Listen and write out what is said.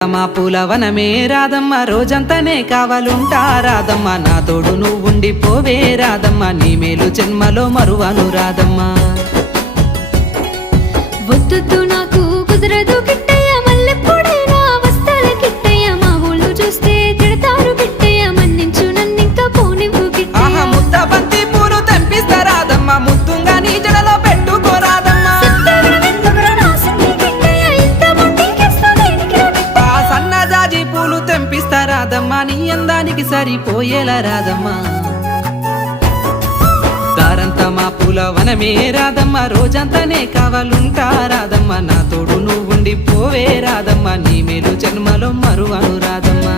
మా పూలవనమే రాధమ్మ రోజంతానే కావాలుంటా రాధమ్మ నా తోడు నువ్వుండి పోవే రాధమ్మ నీ మేలు జన్మలో మరువను రాధమ్మ వద్దు నాకు కుదరదు కిట్టయ్య మల్లెప్పుడైనా వస్తాల కిట్టయ్య మా ఊళ్ళు చూస్తే తిడతారు కిట్టయ్య మన్నించు నన్నింకా పోనివ్వు కిట్టయ్య ముద్ద బంతి పూలు తెంపిస్తా రాధమ్మ ముద్దుంగా నీ జడలో పెట్టుకో రాధమ్మ సన్నజాజి పూలు తెంపిస్తా రాధమ్మ నీ అందానికి సరిపోయేలా రాధమ్మ దారంతా మా పూలవనమే రాధమ్మ రోజంతానే కావాలుంటా రాధమ్మ నా తోడు నువ్వుండి పోవే రాధమ్మ నీ మేలు జన్మలో మరువను రాధమ్మ